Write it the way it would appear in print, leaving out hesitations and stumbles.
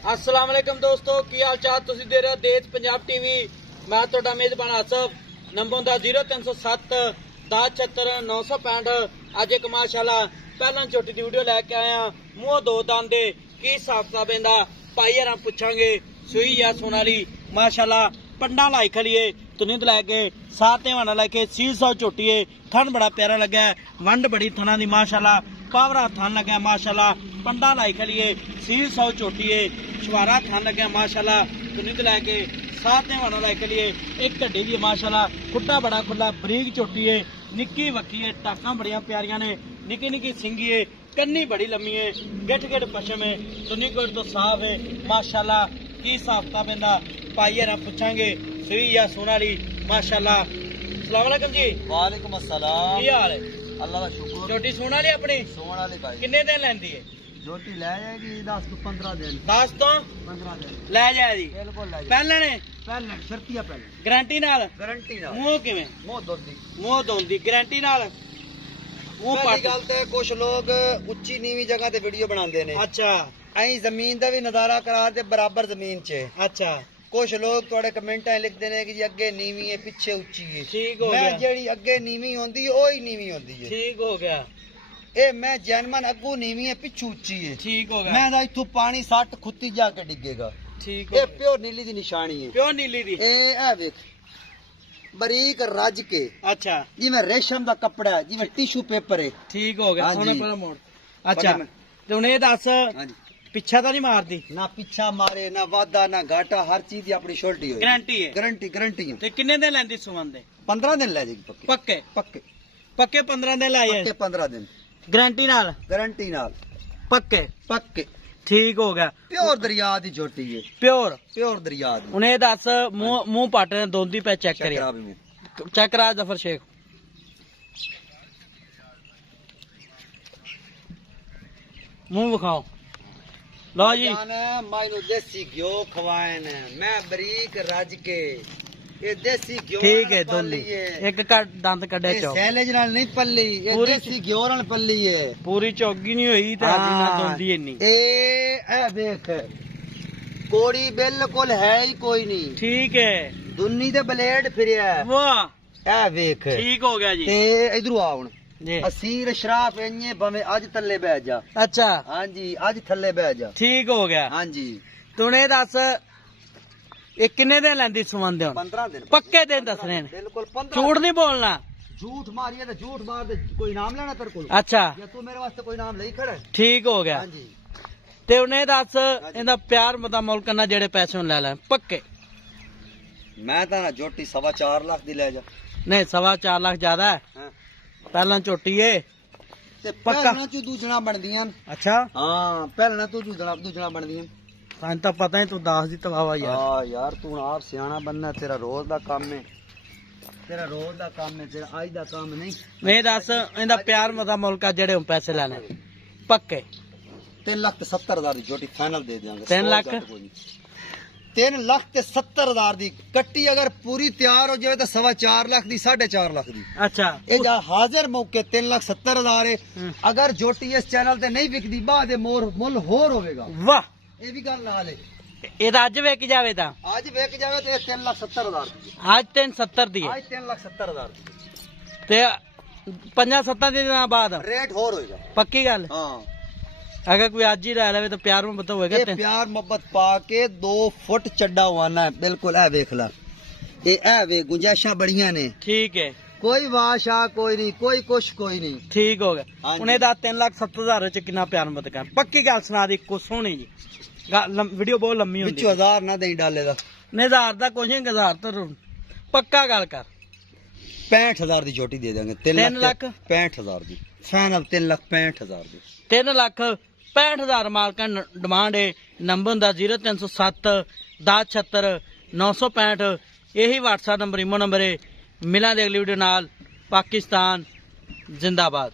अस्सलाम वालेकुम दोस्तों, की हाल चाल? तुसीं देख रहे हो देश पंजाब टीवी। मैं तुहाडा मेजबान आसफ। नंबर दा 0307 1076 965। अज एक माशाल्लाह पहला छोटी दी वीडियो लैके आया। मूंह दो दांदे की हिसाब किताब इंदा भाई यार पुछांगे। सूई या सोनाली माशाल्लाह पंडा लाई खड़िए तुनिंद लैके साते वाना लैके 600 झोटिए। थन बड़ा प्यारा लगा है, वंड बड़ी थना दी माशाल्लाह, पावरा थन लगा माशाल्लाह। पंडा लाई खड़िए 600 झोटिए, छुआरा थन लगा माशाल्लाह। तुनिंद लैके साते वाना लैके लिए एक ढड्डी दी माशाल्लाह। खुट्टा बड़ा खुला बरीक झोटी है, निक्की वक्की है, टाकां बड़ियां प्यारियां ने, निक्की निक्की सिंगी है, कन्नी बड़ी लम्मी है, गिट गिट पशम है, तुनिकोट तो साफ है माशाल्लाह। की हिसाब किताब इंदा भाई यार पुछांगे। सूई या सोनाली माशाल्लाह। अस्सलाम वालेकुम जी। वालेकुम अस्सलाम। की हाल है? अल्लाह का शुक्र। झोटी सोनाली अपनी सोन वाले भाई किन्ने दिन लैंदी है? झोटी ले जाएगी 10 to 15 दिन। 10 तो 15 दिन लै जाएगी बिल्कुल ले जाएगी। पहले ने पहले शर्तिया पहले गारंटी नाल। गारंटी ना मूंह किवें? मोह दोदी। मूंह धोंदी गारंटी नाल। मूंह पहली पट। गल ते कुछ लोग उच्ची नीवी जगह ते वीडियो बनांदे ने। अच्छा अई जमीन दा भी नजारा करा ते बराबर जमीन च। अच्छा कुछ लोग थोड़े कमेंटा लिखते ने कि जी अगे नीवी है पीछे उच्ची है। ठीक हो मैं गया, जेड़ी अगे नीवी होंदी है ओही नीवी होंदी है। ठीक हो गया, ए मैं जैनमन अगू नीवी है पिछू उच्ची है। ठीक हो गया, मैं दा इथों पानी 60 खुत्ती जाके डिगेगा। ठीक ये हो गया। प्योर नीली दी निशानी है। प्योर नीली दी। ए वेख बरीक रज के अच्छा जिवें रेशम दा कपड़ा है, जिवें टिश्यू पेपर है। ठीक हो गया। हाँ सोने जी। पर मोड़। अच्छा में। ते हुन ये दस हाँ जी। पिछा तो नहीं मारदी? ना पीछा मारे ना वादा ना घाटा, हर चीज की अपनी शोल्टी होए। गारंटी है। गारंटी गारंटी है। ते किन्ने दिन लैंदी सुमन दे? 15 दिन ले जाएगी पक्के पक्के पक्के पक्के 15 दिन लाए पक्के 15 दिन गारंटी नाल। गारंटी नाल पक्के पक्के। ठीक हो गया। प्योर दरिया दी झोटी है। प्योर। प्योर दरिया दी। हुन ये दस मुंह मुंह पाटे ने दोंदी पे चेक करिए। करा भी मैं। चेक करा जफर शेख। मुंह दिखाओ। लो जी माइनू देसी घ्यो खवाएन मैं बरीक रज के ये देसी घ्यो ठीक है नाल दोंदी पल्ली है। एक का दंद कड्डे ये चौक सैलेज नाल नहीं पल्ली, ये पूरी देसी घ्यो नाल पल्ली है। पूरी चौगी नहीं हुई ते अज ना दोंदी इन्नी। ए देख कोड़ी बिल्कुल है ही कोई नहीं। ठीक है दुन्नी दे ब्लेड फिरिया है। वाह ए वेख ठीक हो गया जी। ते इधरू आ हुन जी असीर शराफ इंजे भवे अज थल्ले बह जा। अच्छा हां जी अज थल्ले बह जा। ठीक हो गया। हां जी तूने दस ये किन्ने दिन लैंदी सुमन दे? 15 दिन पक्के दिन दसने ने, बिल्कुल 15। झूठ नहीं बोलना। झूठ मारिए तो झूठ मार दे, कोई नाम लेना तेरे को? अच्छा या तू मेरे वास्ते कोई नाम ले खड़ा है? ठीक हो गया। हां जी ते उन्हें दस इंदा प्यार मता मुल करना जेड़े पैसे उन ले ले पक्के। मैं तो ना झोटी 4.25 लाख दी ले जा। नहीं 4.25 लाख ज्यादा है। हां पहला झोटी है ते पक्का। पहलना चू दूजना बनदियां। अच्छा हां पहलना तू दूजना बनदियां। सान तो पता ही तू दास दी तवावा यार। हां यार तू आप सियाना बनना, तेरा रोज दा काम है। तेरा रोज दा काम है, तेरा आज दा काम नहीं। मैं दस इंदा प्यार मता मुल का जेड़े हम पैसे लेने पक्के। 3,70,000 दी झोटी फाइनल दे देंगे। 3 लाख 3,70,000 दी कट्टी अगर पूरी तैयार हो जाए तो 4.25 लाख दी, 4.5 लाख दी। अच्छा ये जा हाजिर मौके 3,70,000 है। अगर झोटी इस चैनल ते नहीं विकदी बाद मुल होर होवेगा। वाह ये भी गल नाल है। ये अज वेक जावे ता आज विक जावे तो 3,70,000 दी। आज 370 दी है आज 3,70,000 दी। ते 5-7 दिन बाद रेट होर होएगा। पक्की गल। हाँ अगर कोई आज ही रह ले तो प्यार में बता होएगा। ये प्यार मोहब्बत पा के 2 फुट चड्डा हुआना है बिल्कुल। ए वेख ला ये वे गुंजाइशां बड़ियां ने। ठीक है कोई वाशा कोई नहीं, कोई कुछ कोई नहीं। ठीक हो गया। हाँ जी। उन्हें दा 3,70,000 च कितना प्यार मत कर। पक्की गल सुना दी को सोनी जी। वीडियो बहुत लंबी होंदी। बिचो 1000 ना देई डाले दा। नहीं 1000 दा कुछ नहीं, 1000 तो पक्का गल कर। 65,000 दी झोटी दे देंगे। 3 लाख 65,000 दी फाइनल। 3,65,000 दी 3,65,000 मालका डिमांड है। नंबर हुंदा 0307 1076 965। यही व्हाट्सएप नंबर इमो नंबर है। मिलां दे अगली वीडियो नाल। पाकिस्तान जिंदाबाद।